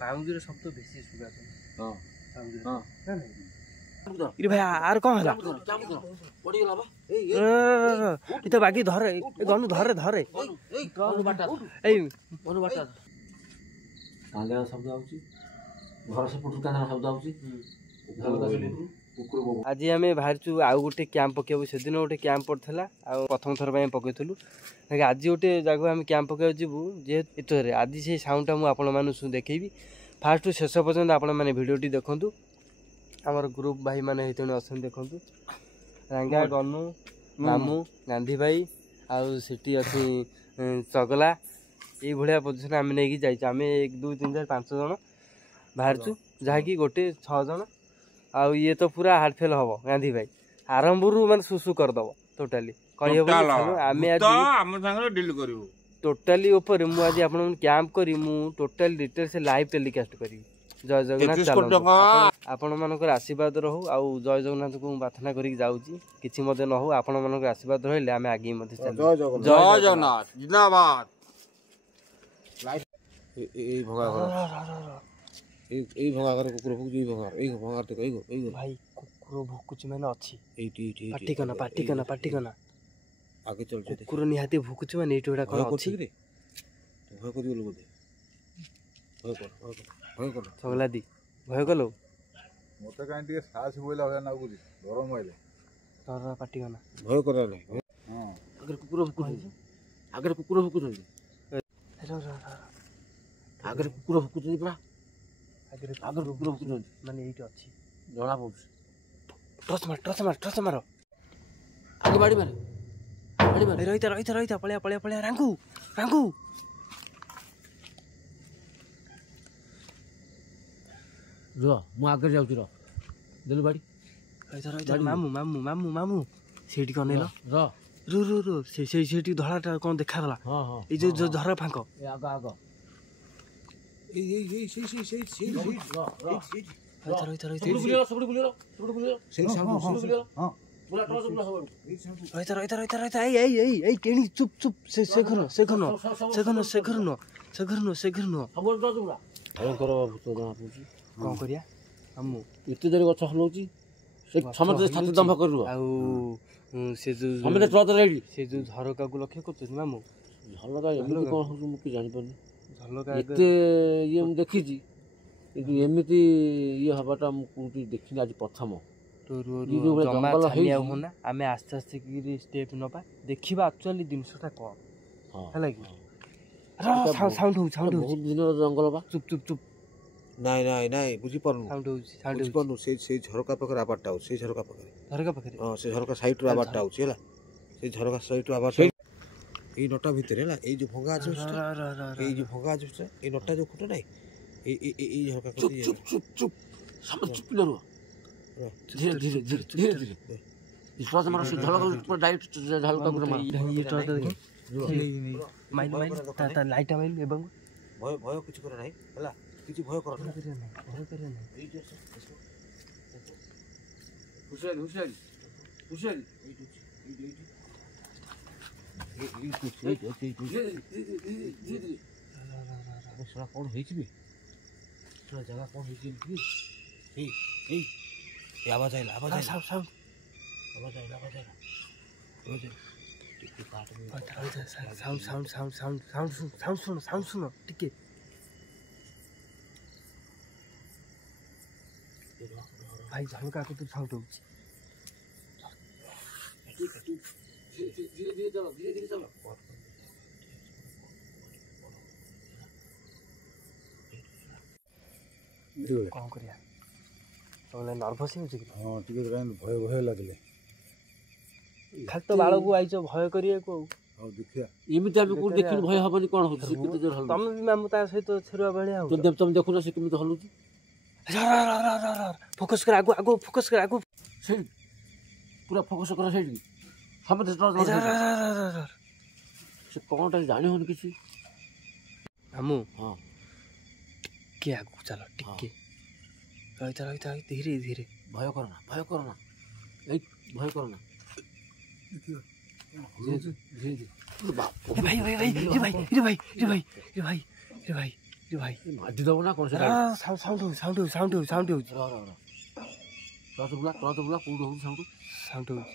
बाउंड्री शब्द बेसी सुगा हां हां नहीं इरे भाई आर कौन हला पड़ी गेला बा ए इ तो बाकी धरे गनु धरे धरे कौन बाटा ए कौन बाटा कांदा शब्द आउची घर से पुटु कांदा शब्द आउची आज आम बाहर आउ गोटे कैंप पकेबू से दिन गोटे कैंप पड़ता प्रथम थर पकईलु आज गोटे जगह आम कैंप पकेबू जीवु जेहेतु आज से साउंडटा मुझे देखी फास्ट शेष पर्यटन आपण मैंने भिडियोटी देखु आमर ग्रुप भाई मैंने अच्छा देखु रंगा गनु मामू गांधी भाई आठी अच्छी चगला ये भाया पोजिशन आम नहीं जाइए आम 1 2 3 4 5 जन बाहर जहाँकि गोटे 6 जन आउ ये तो पूरा हार्डफेल हम गांधी भाई आरंभ मान सुसु करदब टोटाली टोटाली मुझे आप कैंप करी टोटाल डिटेल से लाइव टेलीकास्ट करी जय जगन्नाथ आपण मानकर आशीर्वाद रहू आउ जय जगन्नाथ को प्रार्थना करी जाऊँगी किसी न हो आपण मानकर आशीर्वाद रहिले आम आगे जय जगन्नाथ जिंदाबाद এই ভঙা করে কুকুর ভুকুচি এই ভঙা তো এই ভাই কুকুর ভুকুচি মানে আছে এইটি পাটিকনা আগে চলছে কুকুর নিহাতি ভুকুচি মানে এইটো এটা কোন আছে রে ভয় করি বল বদে ভয় কর সগলা দি ভয় কলো মতে কাই টিকে সাহস বইলা হয় না বুঝি গরম হইলে তোর পাটিকনা ভয় করা নাই হ্যাঁ আগে কুকুর ভুকুচি আগে কুকুর ভুকুচি আগে কুকুর ভুকুচি পড়া आगर कुकुर माने एइट अछि जणा पउछ टच मार आगे बाड़ी मारे रहिता पळ्या रांगू रो मु आगे जाउची रो देलु बाड़ी रहिता मामू सेठी कनेलो रो रो सेठी धळाटा कोन देखा गला हां ए जो झरा फांको ए आगा चुप से घर कौन करिया हमु एते देर गछ हलौची से समते छाती दंभ करलु आ से जो समते ट्रच रेडी से जो झरका को लक्ष्य करछ मामू झलका एमि कोन हो मुकी जानि पनी एते ये मु देखि जी किंतु एमिति ये हबाटा मु कोठी देखिन आज प्रथम तो जंगल है होना आमे आस्ते आस्ते की स्टेप नपा देखिबा एक्चुअली दिनसटा कोन हला कि साउंड हो बहुत दिन जंगल बा चुप नहीं बुझी परनु साउंड बुझी परनु से झरका पकर आबाटा हो से झरका पकर हां से झरका साइड रो आबाटा हो छला से झरका साइड रो आबाटा ए नटा भीतर है ए जो भंगा আছে এই যে ভঙ্গা আছে এই নটা যে ফুটো নাই এই ঝরকা করে দিয়ে চুপ সামনে চুপ না রো ধীরে विश्वास मारो से ঝলকা পুরো ডাইরেক্ট ঝলকা করে মার ये तो देखो माइल ता लाइट माइल এবং ভয় কিছু করে নাই হলা কিছু ভয় করে না এই যে হুশিয়ারি कौन जगह कौन आवाज आइला साउंड सुनो टिके भाई झलका को तो साउंड होची धीरे चलो कौन करिया तो नर्वस हो छी हां टिके भय लागले खाली तो बाळ को आइचो भय करिए को हां देखिया एमिति हम को देखिन भय हबनी कोन हो किते जर हल तुम भी मामू ता सहित छेरुआ भलिया हो तुम देखु ना से किमिति हलुची फोकस कर आगो फोकस कर आगो से पूरा फोकस कर से हम से कौनटा जानी होनी किसी हमू हां के आगो चलो टिके रहिता धीरे भय करना ए भय करना धीरे भाई ଭାଇ ମାଟି ଦବ ନା କଣ ସେଟା ସାଉଣ୍ଡ ହଉଛି ଟର୍ଚ ବୁଲା କୋଉଠି ହଉଛି ସାଉଣ୍ଡ ହଉଛି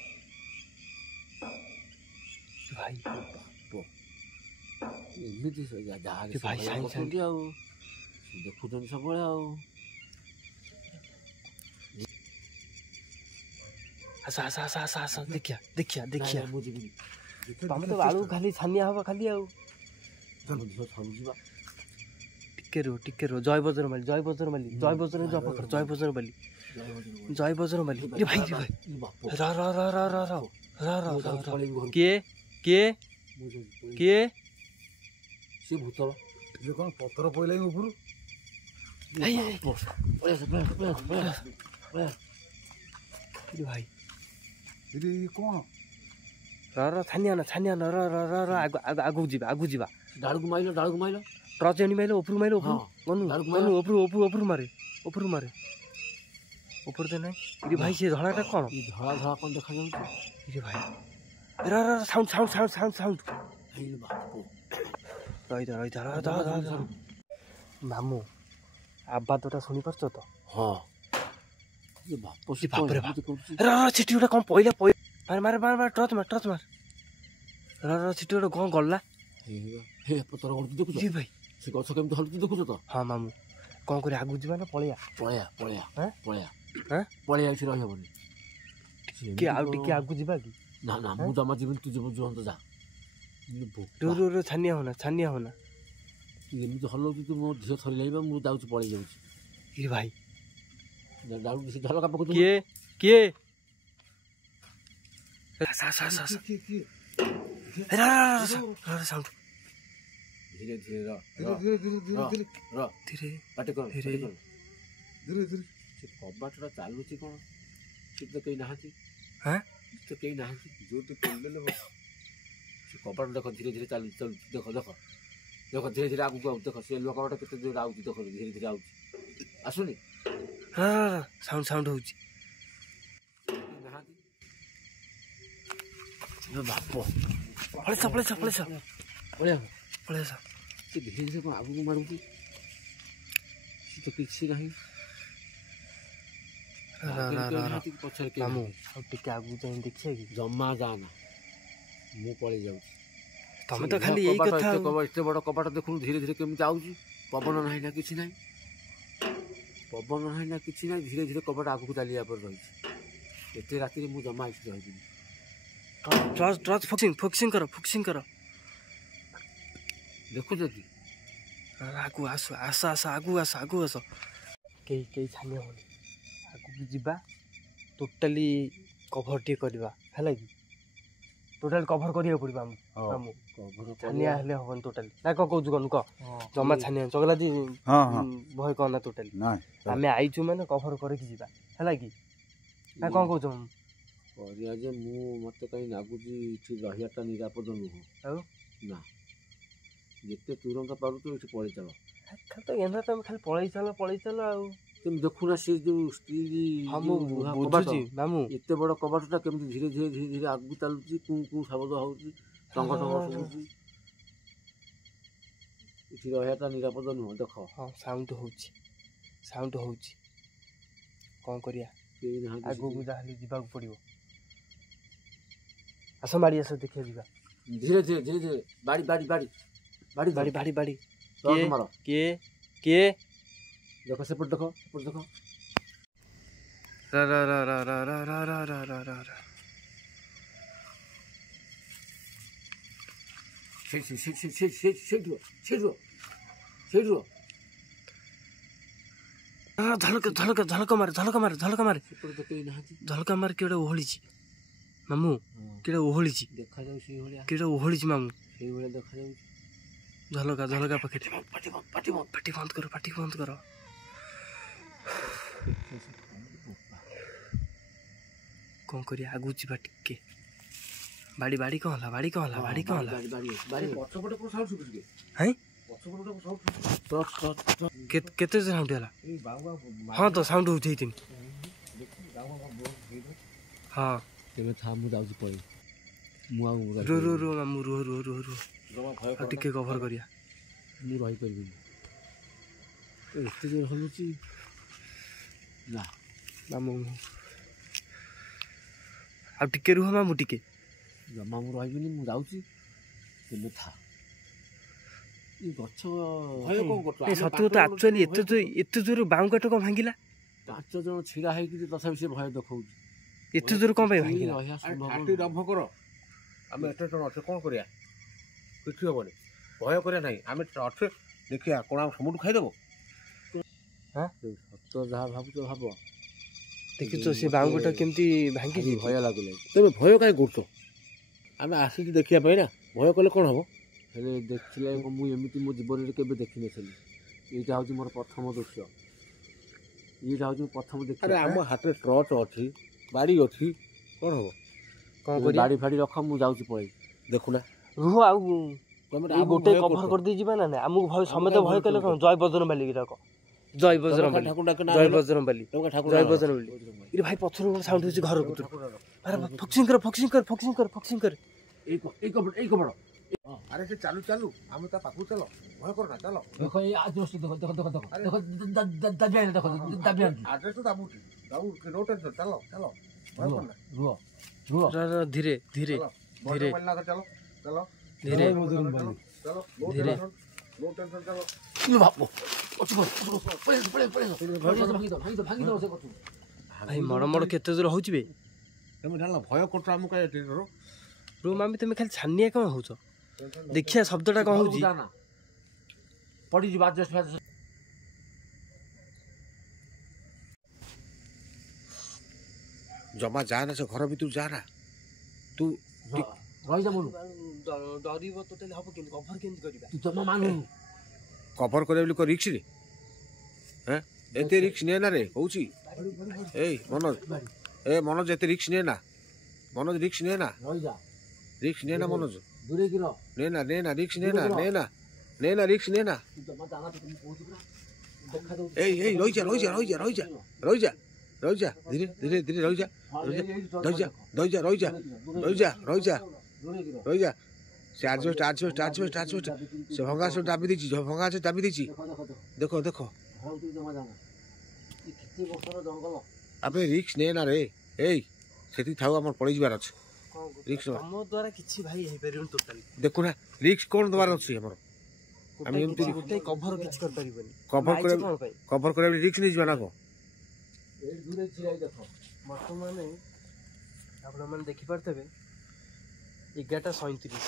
ଭାଇ ଏମିତି ଯାହାହେଲେ ଭାଇ କରୁଛନ୍ତି ଆଉ ଦେଖୁଛନ୍ତି ସବୁବେଳେ ଆଉ ଆସ ଦେଖିଆ ମୁଁ ଯିବିନି ତମେ ତ ଆଳୁ ଖାଲି ଛାନିଆ ହବ ଖାଲି ଆଉ ଯିବା ଟିକେ ରୁହ ଜୟ ବଜରମାଲି ଜୟ ବଜରମାଲି ଏ ଭାଇ କିଏ ସେ ଭୂତ କଣ ପଥର ପଇଲା ଉପରୁ ଭାଇ କଣ ଛାନିଆ ନା ଆଗକୁ ଯିବା ଡାଳକୁ ମାଇଲ ଟର୍ଚ ଏଣି ମାଇଲ ଉପରୁ ମାରେ ଉପରୁ ତ ନାଇଁ ଇରେ ଭାଇ ସେ ଧଳାଟା କଣ ଧଳା କଣ ଦେଖାଯାଉଛି ଇରେ ଭାଇ ସାଉଣ୍ଡ ରହିଥା ମାମୁଁ ଆବାଦଟା ଶୁଣିପାରୁଛ ତ ହଁ ସେଠି ଗୋଟେ କଣ ପଇଲା ମାରେ ଟର୍ଚ ମାର ସେଠି ଗୋଟେ କଣ ଗଲା ପଥର ଗଳୁଛି ଦେଖୁଛ ଭାଇ ସେ ଗଛ କେମିତି ହଲୁଛି ଦେଖୁଛ ତ ହଁ ମାମୁଁ କଣ କରିବା ଆଗକୁ ଯିବା ନା ପଳେଇବା ଏଠି ରହିହବନି କି ଆଉ ଟିକେ ଆଗକୁ ଯିବା କି ନା ମୁଁ ଜମା ଯିବିନି ତୁ ଯିବୁ ଜୁହନ୍ତ ଯା ଛାନିଆ ହନା ଏମିତି ହଲଉଛି ତୁ ମୋ ଝିଅ ଥରି ଲାଗିବ ମୁଁ ଯାଉଛି ପଳେଇ ଯାଉଛି ଏ ଭାଇ ସେ ଝଲକା ପକଉଛୁ କିଏ ଧୀରେ ଧୀରେ ସେ କବାଟଟା ଚାଲୁଛି କଣ ସେଠି ତ କେହି ନାହାନ୍ତି ଯୋଉଠି ଖୋଲିଦେଲେ ସେ କବାଟ ଦେଖ ଧୀରେ ଧୀରେ ଚାଲୁଛି ଦେଖ ଧୀରେ ଧୀରେ ଆଗକୁ ଆଉଛି ଦେଖ ସେ ଲୋକଟା କେତେ ଦୂର ଆଉଛି ଦେଖ ଧୀରେ ଧୀରେ ଆଉଛି ଆସୁନି ସାଉଣ୍ଡ ହଉଛି ବାପ ପଳେଇସ ସେ ଧୀରେ ଧୀରେ କଣ ଆଗକୁ ମାରୁଛି ସେ ତ କିଛି ନାହିଁ ପଛରେ ମାମୁଁ ଆଉ ଟିକେ ଆଗକୁ ଯାଇ ଦେଖିବା କି ଜମା ଯାଆନା ମୁଁ ପଳେଇ ଯାଉଛି ତମେ ତ ଖାଲି ଏଇ କଥା ଏତେ ବଡ଼ କବାଟ ଦେଖୁନୁ ଧୀରେ ଧୀରେ କେମିତି ଆଉଛି ପବନ ନାହିଁ ନା କିଛି ନାହିଁ ଧୀରେ ଧୀରେ କବାଟ ଆଗକୁ ଚାଲିବା ପରେ ରହିଛି ଏତେ ରାତିରେ ମୁଁ ଜମା ଏଠି ରହିବିନି ଟର୍ଚ ଫୋକସିଂ କର ଦେଖୁଛନ୍ତି ଆଗକୁ ଆସ କେହି ଛାନିଆ ହଉନି ଆଗକୁ ଯିବା ଟୋଟାଲି କଭର ଟିକେ କରିବା ହେଲା କି ଟୋଟାଲି କଭର କରିବାକୁ ପଡ଼ିବ ଆମକୁ ଛାନିଆ ହେଲେ ହବନି ଟୋଟାଲି ନା କ'ଣ କହୁଛୁ କହ ଜମା ଛାନିଆ ଚଗଲାଦି ଭୟ କହ ନା ଟୋଟାଲି ଆମେ ଆଇଛୁ ମାନେ କଭର କରିକି ଯିବା ହେଲା କି ନା କ'ଣ କହୁଛ କରିବା ଯେ ମୋତେ କାହିଁ ଲାଗୁଛି ଏଠି ରହିବାଟା ନିରାପଦ ନୁହଁ ଆଉ ନା ଯେତେ ତୁରନ୍ତ ପାରୁଛୁ ଏଠି ପଳେଇ ଚାଲ ଖାଲି ତ ଏନା ତମେ ଖାଲି ପଳେଇ ଚାଲ ଆଉ তুমি ଦେଖୁନା ସେ ଯେଉଁ ସ୍ତ୍ରୀ ମାମୁଁ ଏତେ ବଡ଼ କବାଟଟା କେମିତି ଧୀରେ ଧୀରେ ଆଗକୁ ଚାଲୁଛି କୋଉ ଶବ୍ଦ ହେଉଛି ଟଙ୍ଗ ଶୁଭୁଛି ଏଠି ରହିବାଟା ନିରାପଦ ନୁହଁ ଦେଖ ହଁ ସାଉଣ୍ଡ ହେଉଛି କ'ଣ କରିବା କେହି ନାହାନ୍ତି ଆଗକୁ ଯାହେଲେ ଯିବାକୁ ପଡ଼ିବ ଆସ ମାଡ଼ି ଆସ ଦେଖିବା ଯିବା ଧୀରେ ବାଡ଼ି କିଏ ଦେଖ ସେପଟେ ଦେଖ ସେଇଠୁ ଝଲକ ମାରେ ସେପଟେ ତ କେହି ନାହାନ୍ତି ଝଲକ ମାରେ କିଏ ଗୋଟେ ଓହଳିଛି ମାମୁଁ କିଏ ଓହଳିଛି ଦେଖାଯାଉଛି ସେଇଭଳିଆ କିଏ ଓହଳିଛି ମାମୁଁ ସେଇଭଳିଆ ଦେଖାଯାଉଛି ଝଲକା ପାଖରେ ପାଟି ବନ୍ଦ କର କ'ଣ କରିବା ଆଗକୁ ଯିବା ଟିକେ ବାଡ଼ି କ'ଣ ହେଲା କେତେ ସାଉଣ୍ଡ ହେଲା ହଁ ତ ସାଉଣ୍ଡ ହେଉଛି ହେଇଥିନି ହଁ ତେବେ ଥା ମୁଁ ଯାଉଛି ପଳେଇ ମୁଁ ଆଉ ରୁହ ମାମୁଁ ରୁହ ଟିକେ କଭର କରିବା ମୁଁ ରହିପାରିବିନି ଏତେ ଜୋର ହଲୁଛି ନା ମାମୁଁ ଆଉ ଟିକେ ରୁହ ମାମୁଁ ଟିକେ ଜମା ମୁଁ ରହିବିନି ମୁଁ ଯାଉଛି ତେବେ ଥା ଏ ଗଛ ସତ କଥା ଆକ୍ଚୁଆଲି ଏତେ ଜୋର ବାଉଁ କାଠ କ'ଣ ଭାଙ୍ଗିଲା 5 ଜଣ ଛିଡ଼ା ହେଇକି ତଥାପି ସେ ଭୟ ଦେଖାଉଛି ଏତେ ଜୋର କ'ଣ ପାଇଁ ଭାଙ୍ଗିଲା ରହିବା ସମ୍ଭବ ଆଟି ରମ୍ଭ କର ଆମେ ଏତେ ଜଣ ଅଛେ କ'ଣ କରିବା କିଛି ହେବନି ଭୟ କରିବା ନାହିଁ ଆମେ ଅଛେ ଦେଖିବା କ'ଣ ଆମ ସମୁଦ୍ର ଖାଇଦେବ ସତ ଯାହା ଭାବୁଛ ଭାବ ଦେଖିଛ ସେ ବାଉଁ କାଠ କେମିତି ଭାଙ୍ଗିଛି ଭୟ ଲାଗୁନି ତମେ ଭୟ କାହିଁ କରୁଛ ଆମେ ଆସିଛୁ ଦେଖିବା ପାଇଁ ନା ଭୟ କଲେ କ'ଣ ହବ ହେଲେ ଦେଖିଲେ ମୁଁ ଏମିତି ମୋ ଜୀବନରେ କେବେ ଦେଖିନଥିଲି ଏଇଟା ହେଉଛି ମୋର ପ୍ରଥମ ଦୃଶ୍ୟ ଏଇଟା ହେଉଛି ପ୍ରଥମ ଆରେ ଦେଖିବା ଆମ ହାତରେ ଟର୍ଚ୍ଚ ଅଛି ବାଡ଼ି ଅଛି କ'ଣ ହବ କ'ଣ କରିବା ଗାଡ଼ି ଫାଡ଼ି ରଖ ମୁଁ ଯାଉଛି ପଳେଇ ଦେଖୁନା ରୁହ ଆଉ ଏଇ ଗୋଟେ କଭର କରିଦେଇ ଯିବା ନା ନାଇଁ ଆମକୁ ଭୟ ସମେତ ଭୟ କଲେ କ'ଣ ଜୟ ବଜରଙ୍ଗବାଲି ଡାକ ଜୟ ବଜରଙ୍ଗବାଲି ଜୟ ବଜରଙ୍ଗବାଲି ଜୟ ବଜରଙ୍ଗବାଲି ଇରେ ଭାଇ ପଛରୁ ସାଉଣ୍ଡ ହେଉଛି ଘର ଭିତରୁ ଫକ୍ସିଂ କର ଏଇ କପଡ଼ ଆରେ ସେ ଚାଲୁ ଚାଲୁ ଆମେ ତା ପାଖକୁ ଚାଲ ଭୟ କର ନା ଚାଲ ଦେଖ ଏଇ ଆଡ୍ରେସ୍ ଦେଖ ଦେଖ ଦେଖ ଦେଖ ଦେଖ ଦାବି ଆଣି ଦେଖ ଦାବି ଆଣି ଆଡ୍ରେସ୍ ତ ଦାବୁଛି ନୋ ଟେନସନ୍ ଚାଲ ଚାଲ ଭୟ କର ନା ରୁହ ରୁହ ଧୀରେ ଧୀରେ ଧୀରେ ଚାଲ ଚାଲ ଧୀରେ ଚାଲ ଧୀରେ ନୋ ଟେନସନ୍ ଚାଲ ଭାଇ ମଡ଼ କେତେ ଦୂର ହେଉଛି ବେ ତମେ ଜାଣିଲ ଭୟ କରୁଛ ଆମକୁ କାହିଁ ରୁମ୍ ଆମେ ତମେ ଖାଲି ଛାନିଆ କ'ଣ ହେଉଛ ଦେଖିଆ ଶବ୍ଦଟା କ'ଣ ହେଉଛି ପଡ଼ିଯିବ ଆଡ୍ରେସ୍ ଫାଡ୍ରେସ୍ ଜମା ଯା ନା ସେ ଘର ଭିତରୁ ଯା ନା ତୁ ରହିଯା ମନୁ ଡରିବ ଟୋଟାଲି ହବ କେମିତି କଭର କେମିତି କରିବା ତୁ ଜମା ମାନୁନୁ କଭର କରିବା ବୋଲି ରିକ୍ସ ରେ হ্যাঁ এতে রিক্স নিয়ে না রে কৌছি এই মনোজ এতে রিক্স নিয়ে না মনোজ রিক্স নিয়ে না ରହିଯା রিক্স নিয়ে না মনোজ দূরে গির নে না রিক্স নিয়ে না রিক্স নিয়ে না তু জমা জানা তো তুমি কହୁଛି পুরা দেখা দউ এই রইজা ধীরে ধীরে ধীরে রইজা সে আজবেস্ট সে ভঙ্গা সব দাবি দিচ্ছি দেখো দেখো জমা জানা କେତେ ବର୍ଷର ଜଙ୍ଗଲ আপনি রিক্স নে না রে এই সেটি থাও আমার পড়ে যাবার আছে রিক্স ଆମ ଦ୍ୱାରା କିଛି ଭାଇ ହେଇପାରିବନି ଟୋଟାଲି দেখো না রিক্স কোন দেবার আছে আমার আমি এমতি ଗୋଟେ କଭର କିଛି କରିପାରିବନି কভার করে রিক্স নিয়ে যাবা না কো এই দূরে ছিলাই দেখো ବର୍ତ୍ତମାନ ଆପଣମାନେ ଦେଖିପାରୁଥିବେ 11:37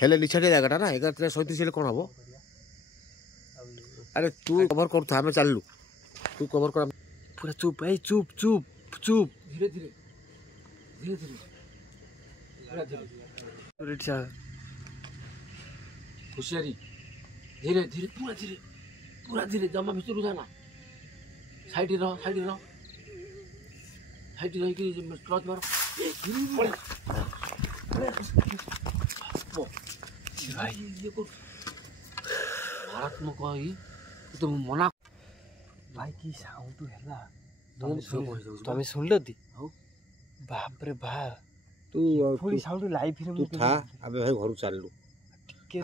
ହେଲେ ନିଛାଟିଆ ଜାଗାଟା ନା 11:37 ହେଲେ କ'ଣ ହବ ଆରେ ତୁ କଭର କରୁଥା ଆମେ ଚାଲିଲୁ ତୁ କଭର କର ପୁରା ଚୁପ୍ ଭାଇ ଚୁପ୍ ଧୀରେ ଧୀରେ ହୁସିଆରି ଧୀରେ ଧୀରେ ପୁରା ଧୀରେ ଜମା ଭିତରୁ ଯାନା ସାଇଡ୍ ରହିକି କ୍ଲଚ୍ ମାର ମାରାତ୍ମକ ତୁ ମନା ଭାଇ କି ସାଉଣ୍ଡ ହେଲା ତମେ ଶୁଣିଲ ତି ବାପରେ ବାପ ତୁ ପୁଣି ସାଉଣ୍ଡ ଲାଇଭରେ ତୁ ଥା ଆମେ ଭାଇ ଘରୁ ଚାଲିଲୁ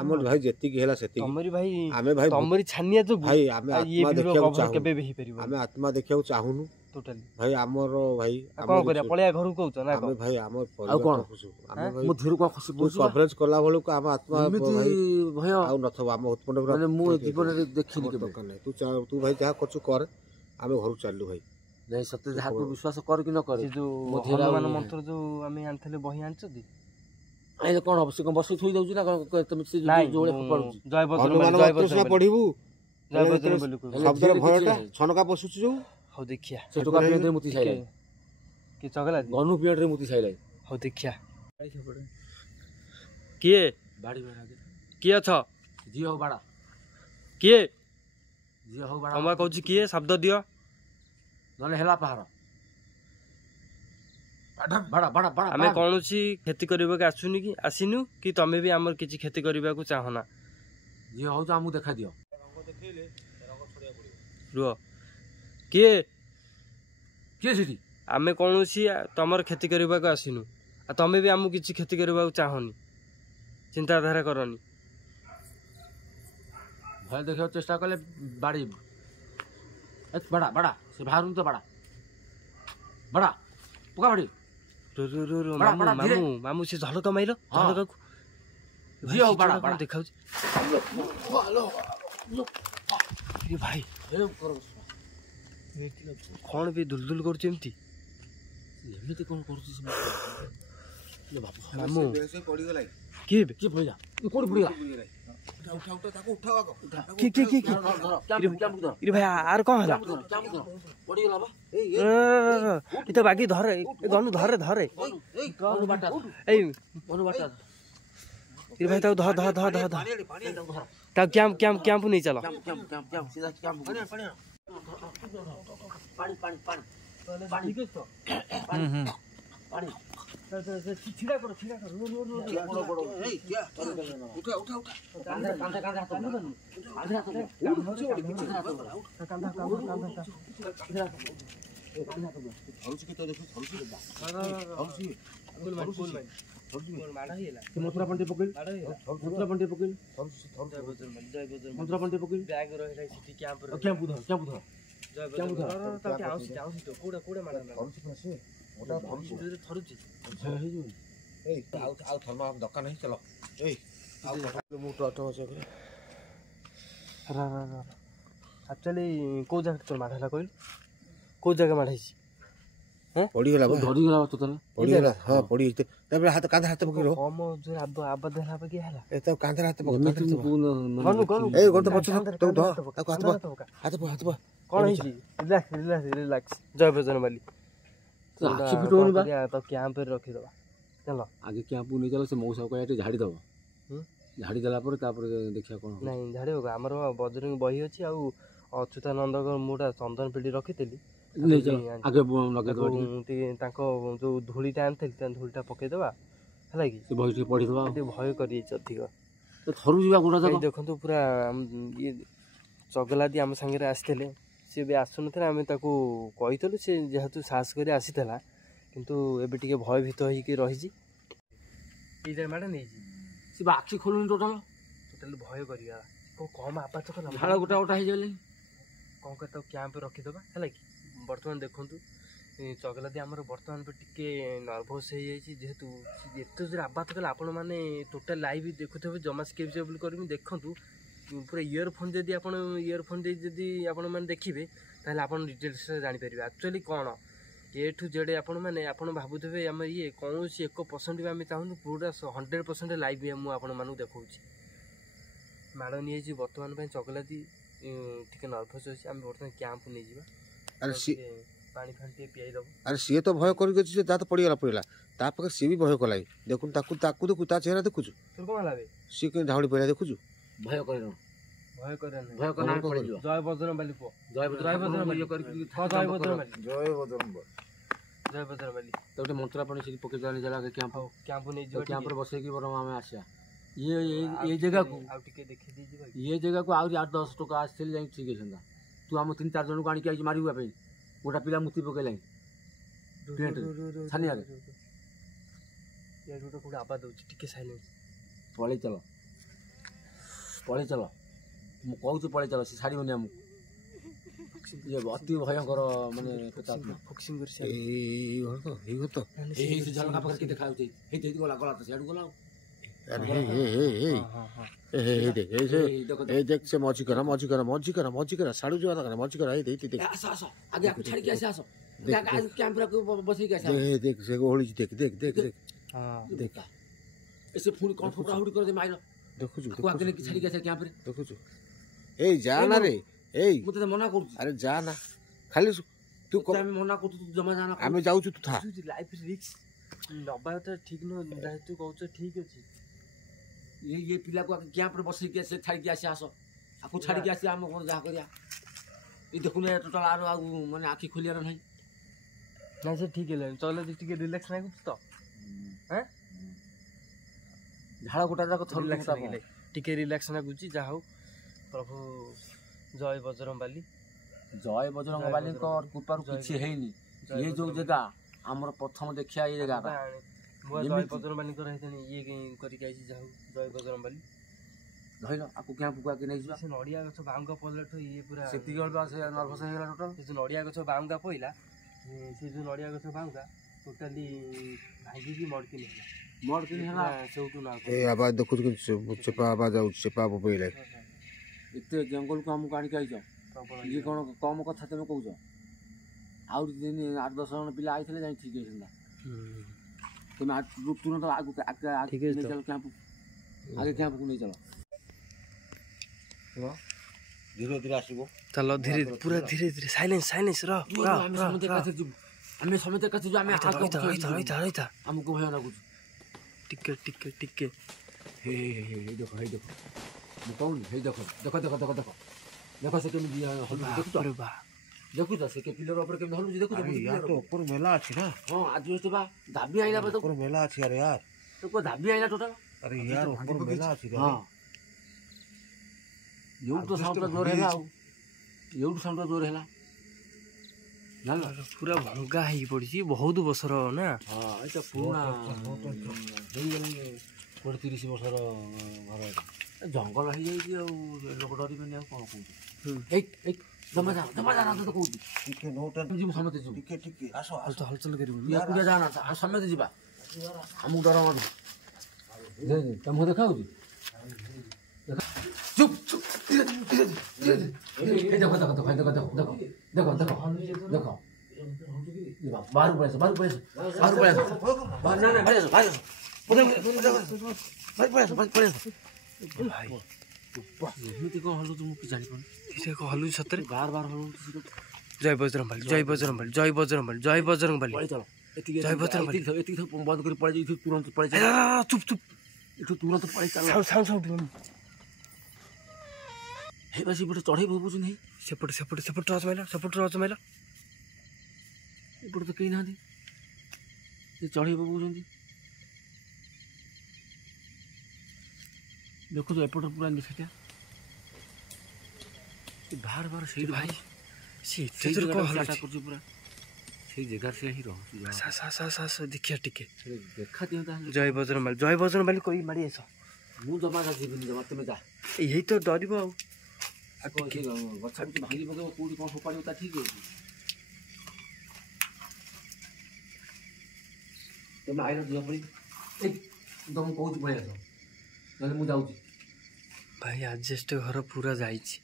ଆମର ଭାଇ ଯେତିକି ହେଲା ସେତିକି ତମରି ଭାଇ ଆମେ ଭାଇ ତମରି ଛାନିଆ ଯୋଗୁ ଭାଇ ଆମେ ଆତ୍ମା ଦେଖିବାକୁ ଚାହୁଁ କେବେ ବି ହେଇପାରିବ ଆମେ ଆତ୍ମା ଦେଖିବାକୁ ଚାହୁଁନୁ ଟୋଟାଲି ଭାଇ ଆମର ଭାଇ କ'ଣ କରିବା ପଳେଇବା ଘରକୁ କହୁଛ ନା ଆମେ ଭାଇ ଆମ ଆଉ କ'ଣ ଆମେ ଭାଇ ମୁଁ ଧୀରୁ କ'ଣ ଖସି ତୁ କଭରେଜ କଲା ବେଳକୁ ଆମ ଆତ୍ମା ଏମିତି ଭୟ ଆଉ ନଥିବ ଆମ ଉତ୍ପନ୍ନ ମାନେ ମୁଁ ଜୀବନରେ ଦେଖିନି କେବେ ଦରକାର ନାହିଁ ତୁ ଭାଇ ଯାହା କରୁଛୁ କର ଆମେ ଘରକୁ ଚାଲିଲୁ ଭାଇ ନାଇଁ ସତେ ଯାହାକୁ ବିଶ୍ୱାସ କର କି ନ କର ସେ ଯୋଉ ହନୁମାନ ମନ୍ତ୍ର ଯୋଉ ଆମେ ଆଣିଥିଲେ ବହି ଆଣିଛନ୍ତି ଆଇଲେ କ'ଣ ହବ ସେ କ'ଣ ବସି ଥୋଇ ଯାଉଛି ନା ତମେ ସେ ଯୋଉ ପଡୁଛି ଜୟ ବଜରଙ୍ଗ ପଢିବୁ ଜୟ ବଜରଙ୍ଗ ଶବ୍ଦର ଭୟଟା ଛନକା ପଶୁଛି ଯୋଉ ହଉ ଦେଖିଆ ସେ ଟୋକା ପିଅଣ୍ଟରେ ମୁତି ସାଇଲାଣି କି ଚଗଲା ଗନୁ ପିଅଣ୍ଟରେ ମୁତି ସାଇଲାଣି ହଉ ଦେଖିଆ କିଏ ବାଡ଼ି ବାଡ଼ା କିଏ ଅଛ ଝିଅ ହଉ ବାଡ଼ା କିଏ ଝିଅ ହଉ ବାଡ଼ା ତମେ କହୁଛି କିଏ ଶବ୍ଦ ଦିଅ ନହେଲେ ହେଲା ପାହାର ଆମେ କୌଣସି କ୍ଷତି କରିବାକୁ ଆସିନୁ କି ତମେ ବି ଆମର କିଛି କ୍ଷତି କରିବାକୁ ଚାହଁନା ଝିଅ ହଉଛ ଆମକୁ ଦେଖା ଦିଅ ରୁହ କିଏ ସେଠି ଆମେ କୌଣସି ତମର କ୍ଷତି କରିବାକୁ ଆସିନୁ ଆଉ ତମେ ବି ଆମକୁ କିଛି କ୍ଷତି କରିବାକୁ ଚାହଁନି ଚିନ୍ତାଧାରା କରନି ଭୟ ଦେଖିବାକୁ ଚେଷ୍ଟା କଲେ ବାଡ଼େଇବୁ। ବାଡ଼ା ବାଡ଼ା ସେ ବାହାରୁନି ତ ବାଡ଼ା ବାଡ଼ା ପକା ବାଡ଼ି ମାମୁ ସେ ଝଲକ ମାଇଲ ଝଲକକୁ ଝିଅ ହଉ ବାଡ଼ା ବାଡ଼ା ଦେଖାଉଛି ଭାଇ କଣ ବି ଦୁଲଦୁଲ କରୁଛି ଏମିତି ଏମିତି କଣ କରୁଛି ମାମୁ ପଡ଼ିଗଲା କିଏ କିଏ ପଡ଼ିଲା କୋଉଠି ପଡ଼ିଲା ଇରେ ଭାଇ ଆର କଣ ହେଲା ପଡ଼ିଗଲା ବା ଏ ତ ବାଗି ଧରେ ଗନୁ ଧରେ ଧରେ ଏଇ ଇରେ ଭାଇ ତାକୁ ଧର ଧର ଧର ଧର ଧର ତାକୁ କ୍ୟାମ୍ପ ନେଇ ଚାଲ ଛିଡ଼ା କର ମଥୁରା ପାଣ୍ଠି ପକେଇଲି ମଥୁରା ପାଣ୍ଠି ପକେଇଲି ମଥୁରା ପାଣ୍ଠି ପକେଇଲି ବ୍ୟାଗ ରହିଲା ସେଠି କ୍ୟାମ୍ପ କ୍ୟାମ୍ପ ଧର କ୍ୟାମ୍ପ ଧର ଥରୁଛି ଆଉ ଥର୍ମା ଦରକାର ନାହିଁ ଚାଲ ଆକ୍ଚୁଆଲି କୋଉ ଜାଗା ତୋର ମାଡ଼ ହେଲା କହିଲୁ କୋଉ ଜାଗା ମାଡ଼ ହେଇଛି ପଡ଼ିଗଲା ଧରିଗଲା ତୋତେ ପଡ଼ିଗଲା ହଁ ପଡ଼ିଯାଇଛି ତାପରେ ହାତ କାନ୍ଧରେ ହାତ ପକେଇବ କମ ଯୋଉ ଆବାଦ ହେଲା ବାକି ହେଲା ଏ ତାକୁ କାନ୍ଧରେ ହାତ ପକେଇ ଏଇ ଗୋଟେ ପଛ ତାକୁ ଧର ତାକୁ ହାତ କଣ ହେଇଛି ରିଲାକ୍ସ ଜୟ ବଜରଙ୍ଗବାଲି ଆଖି ଫିଟଉନି ବା ତ କ୍ୟାମ୍ପରେ ରଖିଦବା ଚାଲ ଆଗେ କ୍ୟାମ୍ପକୁ ନେଇ ଚାଲ ସେ ମଉସା କହିବା ଟିକେ ଝାଡ଼ି ଦେବ ଝାଡ଼ି ଦେଲା ପରେ ତାପରେ ଦେଖିବା କ'ଣ ନାଇଁ ଝାଡ଼ିବ ଆମର ବଜରଙ୍ଗୀ ବହି ଅଛି ଆଉ ଅଚ୍ୟୁତାନନ୍ଦଙ୍କ ମୁଁ ଗୋଟେ ଚନ୍ଦନ ପିଢ଼ି ରଖିଥିଲି ଆଗେ ଲଗେଇଦେବା ତାଙ୍କ ଯୋଉ ଧୂଳିଟା ଆଣିଥିଲି ତା ଧୂଳିଟା ପକେଇଦବା ହେଲା କି ସେ ବହି ଟିକେ ପଢ଼ିଦେବା ଟିକେ ଭୟ କରିଯାଇଛି ଅଧିକ ଥରୁ ଯିବା ଗୋଟା ଦେଖନ୍ତୁ ପୁରା ଇଏ ଚଗଲାଦି ଆମ ସାଙ୍ଗରେ ଆସିଥିଲେ ସିଏ ବି ଆସୁନଥିଲା ଆମେ ତାକୁ କହିଥିଲୁ ସେ ଯେହେତୁ ସାହସ କରି ଆସିଥିଲା କିନ୍ତୁ ଏବେ ଟିକେ ଭୟଭୀତ ହେଇକି ରହିଛି ଏଇଟା ମ୍ୟାଡ଼ାମ୍ ନେଇଛି ସେ ଆଖି ଖୋଲୁନି ଟୋଟାଲ ଭୟ କରିବା କମ୍ ଆବାଜ କଲା ଝାଳ ଗୋଟା ଗୋଟା ହେଇଗଲେ କ'ଣ କରି ତାକୁ କ୍ୟାମ୍ପରେ ରଖିଦେବା ହେଲା କି ବର୍ତ୍ତମାନ ଦେଖନ୍ତୁ ଚଗଲାଦି ଆମର ବର୍ତ୍ତମାନ ଟିକେ ନର୍ଭସ୍ ହେଇଯାଇଛି ଯେହେତୁ ଏତେ ଜୋରେ ଆବାଜ କଲେ ଆପଣମାନେ ଟୋଟାଲ୍ ଲାଇଭ୍ ଦେଖୁଥିବେ ଜମା ସ୍କିପ୍ କରିବି ଦେଖନ୍ତୁ ପୁରା ଇୟରଫୋନ୍ ଯଦି ଆପଣ ଇୟରଫୋନ୍ ଦେଇ ଯଦି ଆପଣମାନେ ଦେଖିବେ ତାହେଲେ ଆପଣ ଡିଟେଲ୍ସରେ ଜାଣିପାରିବେ ଆକ୍ଚୁଆଲି କ'ଣ ଏଠୁ ଜେଡ଼େ ଆପଣମାନେ ଆପଣ ଭାବୁଥିବେ ଆମେ ଇଏ କୌଣସି 1% ବି ଆମେ ଚାହୁଁଛୁ ପୁରା 100% ଲାଇଭ୍ ମୁଁ ଆପଣମାନଙ୍କୁ ଦେଖାଉଛି ମାଡ଼ ନେଇଯାଇଛି ବର୍ତ୍ତମାନ ପାଇଁ ଚଗଲାଦି ଟିକେ ନର୍ଭସ୍ ଅଛି ଆମେ ବର୍ତ୍ତମାନ କ୍ୟାମ୍ପକୁ ନେଇଯିବା ପାଣି ଫାଣି ଟିକେ ପିଆଇ ଦେବ ଆରେ ସିଏ ତ ଭୟ କରିକି ଅଛି ତା ତ ପଡ଼ିଗଲା ତା ପାଖରେ ସିଏ ବି ଭୟ କଲା ଦେଖୁନୁ ତାକୁ ଦେଖୁ ତା ଚେହେରା ଦେଖୁଛୁ ତୋର କ'ଣ ହେଲା ସିଏ କେମିତି ଧାଉଁଡ଼ି ପଡ଼ିଲା ଦେଖୁଛୁ ଭୟ କରିବ ଜୟ ବଜରଙ୍ଗବାଲି ପୁଅ ଜୟ ବଜରଙ୍ଗବାଲି ଗୋଟେ ମନ୍ତ୍ର ପାଣି ସେଠି ପକେଇ ଦେଲା କ୍ୟାମ୍ପ ନେଇଯିବା କ୍ୟାମ୍ପରେ ବସେଇକି ବରଂ ଆମେ ଆସିବା ଏଇ ଜାଗାକୁ ଆଉ ଟିକେ ଦେଖି ଦେଇଯିବା ଏ ଜାଗାକୁ ଆହୁରି 8-10 ଟଙ୍କା ଆସିଥିଲେ ଯାଇକି ଠିକ୍ ହେଇଥାନ୍ତା ତୁ ଆମ 3-4 ଜଣଙ୍କୁ ଆଣିକି ଆଇଛି ମାରିବା ପାଇଁ ଗୋଟା ପିଲା ମୁତି ପକେଇଲାଣି ଛାନିଆରେ କୋଉଠି ଆବାଜ ହେଉଛି ଟିକେ ସାଇଲେନ୍ସ ପଳେଇ ଚାଲ ମୁଁ କହୁଛି ପଳେଇ ଚାଲ ସେ ଛାଡ଼ିବନି ଆମକୁ ଇଏ ଅତି ଭୟଙ୍କର ମାନେ ଝରକା ପାଖରେ କିଏ ଦେଖାଯାଉଛି ହେଇଠି ଗଲା ତ ସିଆଡ଼ୁ ଗଲା देख से मौजी करा साड़ू जो ना मौजी करा देख आगे आपको छाड़ के ऐसे आसो कैमरा को बसई के ऐसे देख से होली देख देख देख देख हां देख ऐसे फुल कौन फोड़ा हुडी कर दे माइनो देखु छु को आगे ने छाड़ के ऐसे कैमरे देखु छु ए जा ना रे ए मुते मना करू अरे जा ना खाली तू को मैं मना करू तू जमा जाना आमे जाऊ छु तू था लाइफ रिस्क नबा तो ठीक न तू कहू ठीक अछि ये पिला को कैंप रे बसई के से छाड़ के ऐसे आसो आपको छाड़ के ऐसे हम कोन जा करिया ये देखुने टोटल आरो आ माने आखी खोलियार नहीं ना से ठीक है चलो ठीक रिलैक्स नहीं कुछ तो हैं झाड़ा गोटा जाको थर रिलैक्स नहीं टिके रिलैक्स ना गुची जा हो प्रभु जय बजरंगबाली को कृपा किछि हेनी ये जो जगह हमर प्रथम देखिया ये जगह जय बजरंगबाली को रहतनी ये करी जाई जा जय बजरंगबाली ଧଇଲ ଆକୁ କ୍ୟାମ୍ପକୁ ଆଗେ ନେଇଯିବା। ସେ ନଡ଼ିଆ ଗଛ ବାଉଙ୍ଗା ପଡ଼ିଲାଠୁ ଇଏ ପୁରା ସେତିକି ବେଳେ ସେ ନର୍ଭସ୍ ହେଇଗଲା ଟୋଟାଲ। ସେ ଯେଉଁ ନଡ଼ିଆ ଗଛ ବାଉଙ୍ଗା ପଇଲା ସେ ଯେଉଁ ନଡ଼ିଆ ଗଛ ବାଉଙ୍ଗା ଟୋଟାଲି ଭାଙ୍ଗିକି ମଡ଼କିନି ହେଲା। ମଡ଼କିନି ହେଲା ସେଇଠୁ ନା ଏ ଆବାଜ ଦେଖୁଛୁ କି ଚେପା ଆବାଜ ଆଉଛି, ଚେପା ପକେଇଲେ। ଏତେ ଜଙ୍ଗଲକୁ ଆମକୁ ଆଣିକି ଆଇଛ, ଇଏ କ'ଣ କମ୍ କଥା ତମେ କହୁଛ? ଆହୁରି 8-10 ଜଣ ପିଲା ଆଇଥିଲେ ଯାଇ ଠିକ୍ ହେଇଥାନ୍ତା। ତମେ ତୁରନ୍ତ ଆଗକୁ ନେଇ ଚାଲ କ୍ୟାମ୍ପକୁ, ଆଗେ କ୍ୟାମ୍ପକୁ ନେଇ ଚାଲ। ଧୀରେ ଧୀରେ ଆସିବ, ଚାଲ ଧୀରେ ପୁରା ଧୀରେ ଧୀରେ ସାଇଲେନ୍ସ ରହ। ଆମେ ସମସ୍ତେ ଏକାଥରେ ଯିବୁ, ଆମେ ଆମକୁ ଭୟ ଲାଗୁଛି। ଟିକେ ହେଇ ଦେଖ ମୁଁ କହୁନି, ହେଇ ଦେଖ ସେ କେମିତି ଦେଖୁଛ ସେ ପିଲର ଉପରେ କେମିତି ହଲୁଛି ଦେଖୁଛ? ଉପର ମେଲା ଅଛି ନା। ହଁ ଆଜି ବା ଦାବି ଆଇଲା ଉପର ମେଲା ଅଛି। ଆରେ यार ଦାବି ଆଇଲା ଟୋଟାଲ। अरे यार ऊपर मेला ଅଛି रे। ହଁ ଏଉଠୁ ସାଉଣ୍ଡଟା ଜୋର ହେଲା, ଆଉ ଏଉଠୁ ସାଉଣ୍ଡଟା ଜୋର ହେଲା ପୁରା ଭଙ୍ଗା ହେଇକି ପଡ଼ିଛି ବହୁତ ବର୍ଷର ନା। ହଁ ଏଇଟା ପୁରୁଣା ହେଇଗଲାଣି 30 ବର୍ଷର ଘର। ଜଙ୍ଗଲ ହେଇଯାଇଛି ଆଉ ଲୋକ ଡରିବେନି ଆଉ କ'ଣ କହୁଛୁ? ଜମା ଯା ତ କହୁଛି ଟିକେ ନୋଟା ଯିବୁ, ସମସ୍ତେ ଯିବୁ। ଟିକେ ଆସ ହଲଚଲ କରିବୁ ଏକୁଟିଆ ଯା ନା, ସମସ୍ତେ ଯିବା। ଆମକୁ ଡର ମାରୁଛି। ତମକୁ ଦେଖା ହଉଛି? ଚୁପ୍ ଦେଖ ବାହାରକୁ ପଳେଇ ଆସ। ଏମିତି କ'ଣ ହଲୁଛୁ ମୁଁ କି ଜାଣିପାରୁନି। ହଲୁଛି ସତରେ, ବାର ହଲୁଛି। ଜୟ ବଜରଙ୍ଗବାଲି। ପଳେଇ ଚାଲ, ଏତିକି ବନ୍ଦ କରି ପଳେଇ ଯାଇ ତୁରନ୍ତ ପଳେଇ ଚାଲ। ଚୁପ୍ ଏଠୁ ତୁରନ୍ତ ପଳେଇ ଚାଲ। ସାଉଣ୍ଡ ହେଇ ବସି ଗୋଟେ ଚଢ଼େଇ ବୋବୁଛନ୍ତି। ସେପଟେ ଟର୍ଚ୍ଚ ମାଇଲ। ଏପଟେ ତ କେହି ନାହାନ୍ତି, ସେ ଚଢ଼େଇ ବୋବୁଛନ୍ତି। ଦେଖୁଛୁ ଏପଟେ ପୁରା ନିଶିଟା ବାହାର ସେଇଠି ଭାଇ କରୁଛି ପୁରା ସେଇ ଜାଗାରେ ସେ ହିଁ ରହୁଛି। ଦେଖିଆ ଟିକେ ଦେଖା ଦିଅନ୍ତା। ଜୟ ବଜରଙ୍ଗବାଲି କହି ମାଡ଼ି ଆସ। ମୁଁ ଜମା ଯିବିନି, ଜମା ତମେ ଯା। ଏଇ ତ ଡରିବ ଆଉ ଗଛ ଭାଙ୍ଗି ପକେଇବ, କୋଉଠି କ'ଣ ଫୋପାଡ଼ିବ ତା ଠିକ୍ ଅଛି। ତମେ ଆଇଲ ଯିବା ପଡ଼ି ତମକୁ କହୁଛି ପଳେଇ ଆସ, ନହେଲେ ମୁଁ ଯାଉଛି। ଭାଇ ଆଜବେଷ୍ଟ ଘର ପୁରା ଯାଇଛି।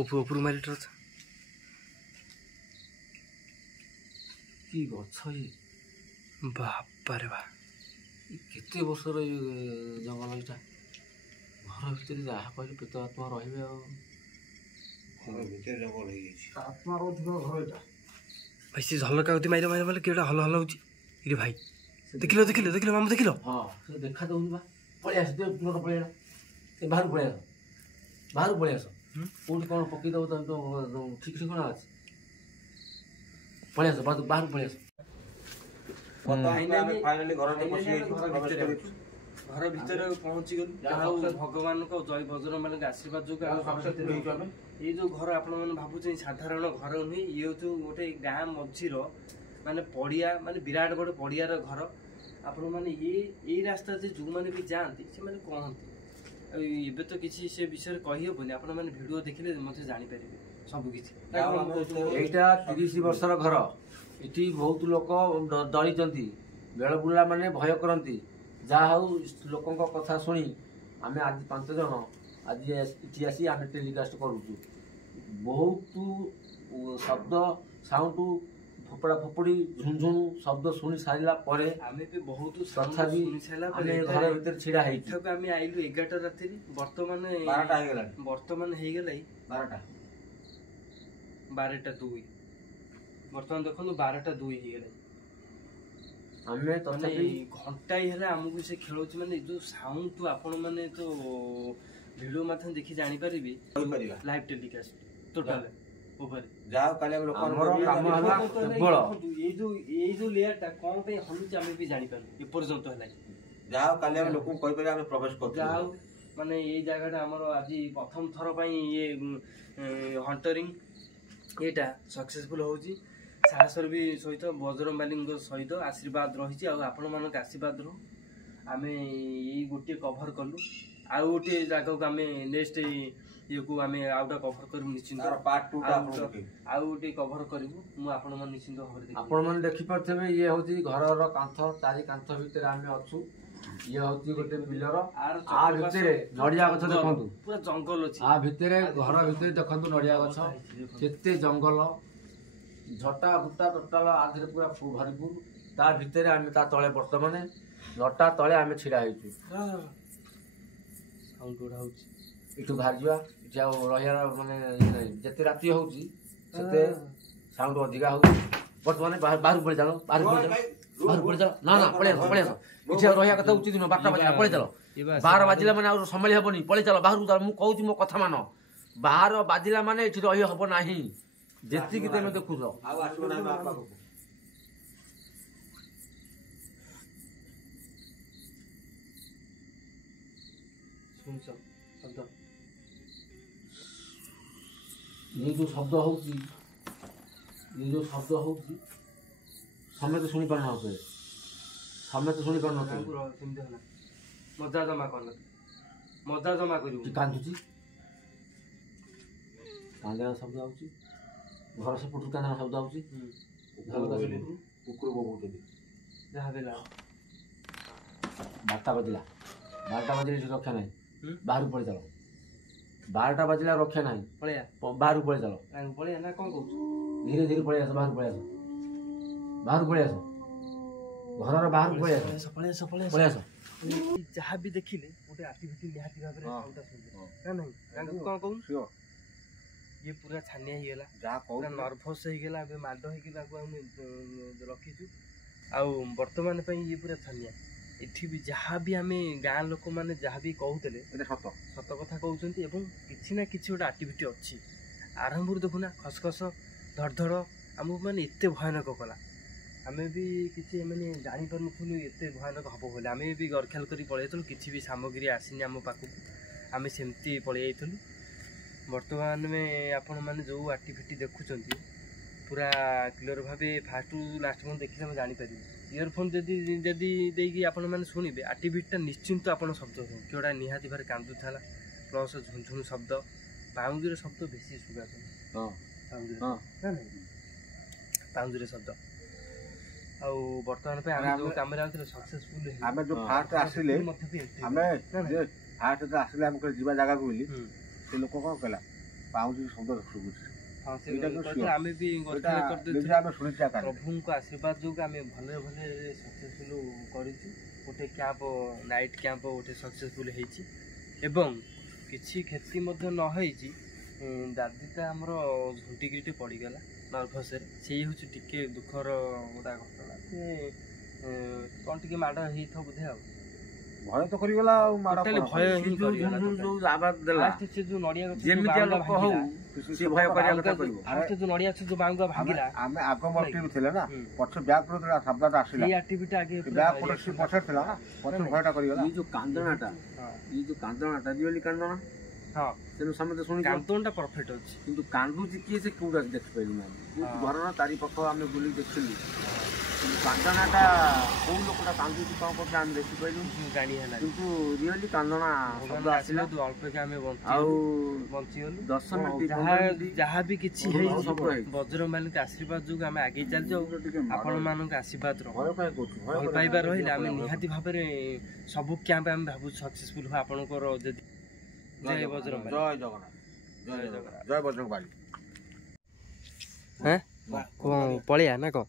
ଉପରୁ ମାରି ଟର୍ଚ୍ଚ। କି ଗଛ ଇଏ, ବାପାରେ ବା କେତେ ବର୍ଷର ଜଙ୍ଗଲ ଏଇଟା। ଘର ଭିତରେ ଯାହା କହିଲେ ପ୍ରେତ ଆତ୍ମା ରହିବେ ଆଉ। ଘର ଭିତରେ ଜଙ୍ଗଲ ହେଇଯାଇଛି, ଆତ୍ମା ରହୁଥିବା ଘର ଏଇଟା। ଭାଇ ସେ ଝଲକା ଉଠି ମାଇଲେ କିଟା ହଲ ହଉଛି ଇରେ ଭାଇ। ଦେଖିଲ ମାମୁ ଦେଖିଲ? ହଁ ସେ ଦେଖା ଦଉନି ବା। ପଳେଇ ଆସ, ତୁରନ୍ତ ପଳେଇ ଆସ, ସେ ବାହାରକୁ ପଳେଇ ଆସ। କୋଉଠି କ'ଣ ପକେଇଦେବ ତମେ ତ ଠିକ୍ ଠିକଣା ଅଛି। ପଳେଇ ଆସ, ବାହାରକୁ ପଳେଇ ଆସ। ଘର ଭିତରେ ପହଞ୍ଚିଗଲୁ। ଯାହା ହଉ ଭଗବାନଙ୍କ ଜୟ ବଜରଙ୍ଗବାଲିଙ୍କ ଆଶୀର୍ବାଦ ଯୋଗୁଁ ଏଇ ଯୋଉ ଘର ଆପଣମାନେ ଭାବୁଛନ୍ତି ସାଧାରଣ ଘର ନୁହେଁ, ଇଏ ହଉଛି ଗୋଟେ ଗାଁ ମଝିର ମାନେ ପଡ଼ିଆ, ମାନେ ବିରାଟ ବଡ଼ ପଡ଼ିଆର ଘର। ଆପଣମାନେ ଏଇ ରାସ୍ତାରେ ଯେଉଁମାନେ ବି ଯାଆନ୍ତି ସେମାନେ କହନ୍ତି, ଆଉ ଏବେ ତ କିଛି ସେ ବିଷୟରେ କହିହେବନି, ଆପଣମାନେ ଭିଡ଼ିଓ ଦେଖିଲେ ମଧ୍ୟ ଜାଣିପାରିବେ ସବୁକିଛି। ଏଇଟା 30 ବର୍ଷର ଘର। ଏଠି ବହୁତ ଲୋକ ଡରିଛନ୍ତି, ବେଳ ବୁଲା ମାନେ ଭୟ କରନ୍ତି। ଯାହା ହଉ ଲୋକଙ୍କ କଥା ଶୁଣି ଆମେ ଆଜି 5 ଜଣ ଆଜି ଏଠି ଆସି ଆମେ ଟେଲିକାଷ୍ଟ କରୁଛୁ। ବହୁତ ଶବ୍ଦ ସାଉଣ୍ଡ ଫୋପଡ଼ା ଫୋପଡ଼ି ଝୁଣଝୁଣୁ ଶବ୍ଦ ଶୁଣି ସାରିଲା ପରେ ଆମେ ବି ବହୁତ ତଥାପି ଆମେ ଘର ଭିତରେ ଛିଡ଼ା ହେଇଛୁ। ଆମେ ଆଇଲୁ 11ଟା ରାତିରେ, ବର୍ତ୍ତମାନ 12ଟା ହେଇଗଲାଣି। ବର୍ତ୍ତମାନ ହେଇଗଲା 12ଟା 2 ବର୍ତ୍ତମାନ ଦେଖନ୍ତୁ 12ଟା 2 ହେଇଗଲାଣି। ଆମେ ତଥାପି ଘଣ୍ଟାଏ ହେଲା ଆମକୁ ସେ ଖେଳଉଛି, ମାନେ ଯୋଉ ସାଉଣ୍ଡ ଆପଣମାନେ ତ ଭିଡ଼ିଓ ମାଧ୍ୟମରେ ଦେଖି ଜାଣିପାରିବେ। ଲାଇଭ୍ ଟେଲିକାଷ୍ଟ ଟୋଟାଲ ଉପରେ ଯାହା କାଲି ଆମର କାମ ହେଲା କେବଳ ଏଇ ଯୋଉ ଲେୟାରଟା କ'ଣ ପାଇଁ ହଲୁଛି ଆମେ ବି ଜାଣିପାରୁନୁ ଏପର୍ଯ୍ୟନ୍ତ ହେଲା। ଯାହା କାଲି ଆମେ ଲୋକଙ୍କୁ କହିପାରିବା ଆମେ ପ୍ରବେଶ କରୁଛୁ। ଯାହା ହଉ ମାନେ ଏଇ ଜାଗାଟା ଆମର ଆଜି ପ୍ରଥମ ଥର ପାଇଁ ଇଏ ହଣ୍ଟରିଂ ଏଇଟା ସକ୍ସେସଫୁଲ୍ ହେଉଛି। ସାହସର ବି ସହିତ ବଜରଙ୍ଗବାଲିଙ୍କ ସହିତ ଆଶୀର୍ବାଦ ରହିଛି, ଆଉ ଆପଣମାନଙ୍କ ଆଶୀର୍ବାଦ ରହୁ। ଆମେ ଏଇ ଗୋଟିଏ କଭର କଲୁ, ଆଉ ଗୋଟେ ଜାଗାକୁ ଆମେ ନେକ୍ସଟ ଇଏକୁ ଆମେ ଆଉ ଗୋଟେ କଭର କରିବୁ ନିଶ୍ଚିନ୍ତ। ଆଉ ଗୋଟେ କଭର କରିବୁ, ମୁଁ ଆପଣମାନେ ନିଶ୍ଚିନ୍ତ ଭାବରେ ଦେଖିବି। ଆପଣମାନେ ଦେଖିପାରୁଥିବେ ଇଏ ହଉଛି ଘରର କାନ୍ଥ, ଚାରି କାନ୍ଥ ଭିତରେ ଆମେ ଅଛୁ। ଇଏ ହଉଛି ଗୋଟେ ବିଲର, ଆ ଭିତରେ ନଡିଆ ଗଛ ଦେଖନ୍ତୁ, ପୁରା ଜଙ୍ଗଲ ଅଛି। ଆ ଭିତରେ ଘର ଭିତରେ ଦେଖନ୍ତୁ ନଡିଆ ଗଛ, କେତେ ଜଙ୍ଗଲ, ଝଟା ଫୁଟା ଟୋଟାଲ ଆ ଦେହରେ ପୁରା ଭରପୁର। ତା ଭିତରେ ଆମେ ତା ତଳେ ବର୍ତ୍ତମାନ ନଟା ତଳେ ଆମେ ଛିଡା ହେଇଛୁ। ଏଠୁ ବାହାରିଯିବା, ଏଠି ଆଉ ରହିବାର ମାନେ ନାହିଁ। ଯେତେ ରାତି ହଉଛି ସେତେ ସାଉଣ୍ଡ ଅଧିକା ହଉଛି। ବର୍ତ୍ତମାନ ବାହାରକୁ ପଳେଇ ଚାଲ, ବାହାରକୁ ପଳେଇ ଚାଲ, ବାହାରକୁ ପଳେଇ ଚାଲ। ନା ନା ପଳେଇ ଆସ, ପଳେଇ ଆସ। ଏଠି ଆଉ ରହିବା କଥା ଉଚିତ ନୁହଁ। 12ଟା ବାଜିଲା, ପଳେଇ ଚାଲ। 12 ବାଜିଲା ମାନେ ଆଉ ସମ୍ଭାଳି ହବନି, ପଳେଇ ଚାଲ ବାହାରକୁ ଚାଲ। ମୁଁ କହୁଛି ମୋ କଥା ମାନ, 12 ବାଜିଲା ମାନେ ଏଠି ରହି ହବ ନାହିଁ। ଯେତିକି ତମେ ଦେଖୁଛ ଆଉ ଆସିବ ନାହିଁ ମା ପାଖକୁ। ଇଏ ଯୋଉ ଶବ୍ଦ ହଉଛି, ସମସ୍ତେ ଶୁଣି ପାରୁନଥିବେ, ସମସ୍ତେ ଶୁଣି ପାରୁନଥିବେ। ମଜା ଜମା କରିନଥିବେ, ମଜା ଜମା କରିବୁ। କାନ୍ଦୁଛି, କାନ୍ଦିବାର ଶବ୍ଦ ହଉଛି। ଘର ସେପଟରୁ କାନ୍ଦିବାର ଶବ୍ଦ ହଉଛି। କୁକୁର ବୋବଉଛନ୍ତି। ଯାହା ଦେଲା 12ଟା ବାଜିଲା, 12ଟା ବାଜିଲେ ଏଠି ରକ୍ଷା ନାହିଁ। ବାହାରକୁ ପଳେଇ ଚାଲ। 12ଟା ବାଜିଲା ରକ୍ଷା ନାହିଁ, ପଳେଇଆ ବାହାରକୁ ପଳେଇ ଚାଲ। ପଳେଇଆ ନା କଣ କହୁଛୁ? ଧୀରେ ଧୀରେ ପଳେଇ ଆସ, ବାହାରକୁ ପଳେଇ ଆସ, ବାହାରକୁ ପଳେଇ ଆସ, ଘରର ବାହାରକୁ ପଳେଇ ଆସ, ପଳେଇ ଆସ। ଯାହା ବି ଦେଖିଲେ ଗୋଟେ ଆକ୍ଟିଭିଟି ନିହାତି ଭାବରେ ନା ନାହିଁ, ତାଙ୍କୁ କଣ କହୁଛୁ? ଇଏ ପୁରା ଛାନିଆ ହେଇଗଲା, ପୁରା ନର୍ଭସ୍ ହେଇଗଲା। ଏବେ ମାଡ଼ ହେଇକି ତାକୁ ଆମେ ରଖିଛୁ। ଆଉ ବର୍ତ୍ତମାନ ପାଇଁ ଇଏ ପୁରା ଛାନିଆ। ଏଠି ବି ଯାହା ବି ଆମେ ଗାଁ ଲୋକମାନେ ଯାହା ବି କହୁଥିଲେ ସତ କଥା କହୁଛନ୍ତି। ଏବଂ କିଛି ନା କିଛି ଗୋଟେ ଆକ୍ଟିଭିଟି ଅଛି। ଆରମ୍ଭରୁ ଦେଖୁନା ଖସଖସ ଧଡ଼ଧଡ଼ ଆମକୁ ମାନେ ଏତେ ଭୟାନକ କଲା। ଆମେ ବି କିଛି ମାନେ ଜାଣିପାରୁନଥିଲୁ ଏତେ ଭୟାନକ ହେବ ବୋଲି। ଆମେ ବି ଗରଖିଆଲ କରି ପଳେଇ ଯାଇଥିଲୁ, କିଛି ବି ସାମଗ୍ରୀ ଆସିନି ଆମ ପାଖକୁ, ଆମେ ସେମିତି ପଳେଇ ଯାଇଥିଲୁ। ବର୍ତ୍ତମାନ ଆପଣମାନେ ଯେଉଁ ଆକ୍ଟିଭିଟି ଦେଖୁଛନ୍ତି ପୁରା କ୍ଲିଅର ଭାବେ ଫାଷ୍ଟରୁ ଲାଷ୍ଟ ପର୍ଯ୍ୟନ୍ତ ଦେଖିଲେ ଆମେ ଜାଣିପାରିବେ। ଇୟରଫୋନ୍ ଯଦି ଦେଇକି ଆପଣମାନେ ଶୁଣିବେ ଆକ୍ଟିଭିଟିଟା ନିଶ୍ଚିନ୍ତ ଆପଣ ଶବ୍ଦ ଶୁଣିବେ। କେଉଁଟା ନିହାତି ଭାବରେ କାନ୍ଦୁଥିଲା, ପ୍ଲସ୍ ଝୁଣଝୁଣୁ ଶବ୍ଦ, ପାଉଁଜିର ଶବ୍ଦ ବେଶୀ ଶୁଭାଯାଏ। ପାଉଁଜିର ଶବ୍ଦ। ଆଉ ବର୍ତ୍ତମାନ ପାଇଁ ଆମେ ଯେଉଁ କାମରେ ଆଉଥିଲେ ସକ୍ସେସଫୁଲ। ଆମେ ଯେଉଁ ଫାଷ୍ଟ ଆସିଲେ, ଆମେ ଫାଷ୍ଟ ଆସିଲେ ଆମେ ଯିବା ଜାଗାକୁ ବୋଲି, ସେ ଲୋକ କଣ କଲା, ପାଉଁଜି ଶବ୍ଦ ଶୁଭୁଛି। ଆମେ ବି ପ୍ରଭୁଙ୍କ ଆଶୀର୍ବାଦ ଯୋଗୁଁ ଆମେ ଭଲରେ ସକ୍ସେସଫୁଲ କରିଛୁ। ଗୋଟେ କ୍ୟାମ୍ପ, ନାଇଟ୍ କ୍ୟାମ୍ପ ଗୋଟେ ସକ୍ସେସଫୁଲ ହେଇଛି ଏବଂ କିଛି କ୍ଷତି ମଧ୍ୟ ନ ହେଇଛି। ଦାଦିଟା ଆମର ଝୁଣ୍ଟିକିରି ପଡ଼ିଗଲା ନର୍ଭସରେ, ସେଇ ହେଉଛି ଟିକେ ଦୁଃଖର ଗୋଟା ଘଟଣା। କ'ଣ ଟିକେ ମାଡ଼ ହେଇଥିବ ବୋଧେ, ଆଉ ଭୟ ତ କରିଗଲା, ଆଉ ଭୟ ହିଁ କରିଗଲା। ସେ ଯୋଉ ନଡ଼ିଆ ଗଛ ଯେମିତିଆ ଲୋକ ହଉ ସେ ଭୟ କରିବା କଥା କରିବ। ଯୋଉ ନଡ଼ିଆ ଗଛ ଯୋଉ ବାଉଙ୍ଗା ଭାଙ୍ଗିଲା, ଆମେ ଆଗ ମର୍ଟିଭ ଥିଲେ ନା, ପଛ ବ୍ୟାକ୍ ପଟ ଶବ୍ଦଟା ଆସିଲା, ଏଇ ଆକ୍ଟିଭିଟି ଆଗେ ବ୍ୟାକ୍ ପଟ ସେ ପଛରେ ଥିଲା ନା, ପଛ ଭୟଟା କରିଗଲା। ଏଇ ଯୋଉ କାନ୍ଦଣାଟା ରିଅଲି କାନ୍ଦଣା। ହଁ, ତେଣୁ ସମସ୍ତେ ଶୁଣି କାନ୍ଦଣଟା ପରଫେକ୍ଟ ଅଛି। କିନ୍ତୁ କାନ୍ଦୁଛି କିଏ ସେ କୋଉଟା ଦେଖିପାରିଲୁ ନାହିଁ। ଘରର ଚାରିପାଖ ଆମେ ବୁଲି ଦେଖିଲୁ, କିନ୍ତୁ କାନ୍ଦଣାଟା କୋଉ ଲୋକଟା କାନ୍ଦୁଛି କ'ଣ କରୁଛି ଆମେ ଦେଖିପାରିଲୁ, ଜାଣି ହେଲା। କିନ୍ତୁ ରିଅଲି କାନ୍ଦଣା ଶବ୍ଦ ଆସିଲା। ଅଳ୍ପକେ ଆମେ ଆଉ ବଞ୍ଚିଗଲୁ। 10 ମିନିଟ୍ ଯାହା ବି କିଛି ହେଇଛି ବଜ୍ରବାଲୀଙ୍କ ଆଶୀର୍ବାଦ ଯୋଗୁଁ ଆମେ ଆଗେଇ ଚାଲିଛୁ। ଆପଣମାନଙ୍କ ଆଶୀର୍ବାଦ ଭଲ ପାଇବା ରହିଲେ ଆମେ ନିହାତି ଭାବରେ ସବୁ କ୍ୟାମ୍ପ ଆମେ ଭାବୁଛୁ ସକ୍ସେସଫୁଲ ହବ ଆପଣଙ୍କର। ଯଦି ଜୟ ବଜ୍ରବାଲୀ, ଜୟ ଜଗନ୍ନାଥ, ଜୟ ବଜରଙ୍ଗବାଲି। ପଳେଇଆ ନା କ'ଣ?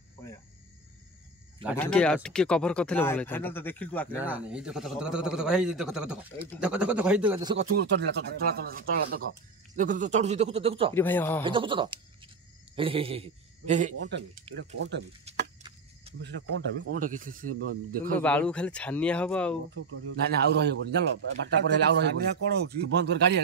ଟିକେ କଭର କରିଥିଲେ ଭଲ ହେଇଥାନ୍ତା। ଦେଖିଲୁ ବାଳୁ ଖାଲି ଛାନିଆ ହବ ଆଉ। ନାଇଁ ଆଉ ରହିବନି, ଜାଣିଲ 12ଟା ପରେ ହେଲେ ଆଉ ରହିବନି। କ'ଣ ହଉଛି ବନ୍ଦ କରି ଗାଡ଼ି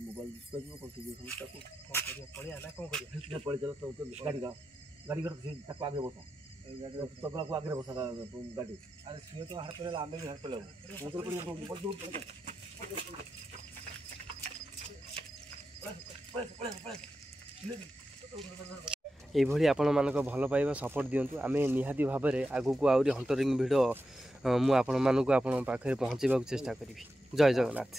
ମୋବାଇଲ ପଳେଇଆ ନା କ'ଣ କରିବା, ପଳେଇ ଚାଲ ଗାଡ଼ି ତାକୁ ଆଗେ ବସା। ତବଲାକୁ ଆଗରେ ବସା ଗାଡ଼ି ଆରେ ସିଏ ତ ହାଡ଼ ପଳେଇଲା ଆମେ ବି ହାଡ଼ ପଳେଇବୁ। এইଭଳି ଆପଣମାନଙ୍କ ଭଲ ପାଇବା ସପୋର୍ଟ ଦିଅନ୍ତୁ। ଆମେ ନିହାତି ଭାବରେ ଆଗକୁ ଆହୁରି ହଣ୍ଟରିଂ ଭିଡ଼ିଓ ମୁଁ ଆପଣମାନଙ୍କୁ ଆପଣଙ୍କ ପାଖରେ ପହଞ୍ଚାଇବାକୁ ଚେଷ୍ଟା କରିବି। ଜୟ ଜଗନ୍ନାଥ।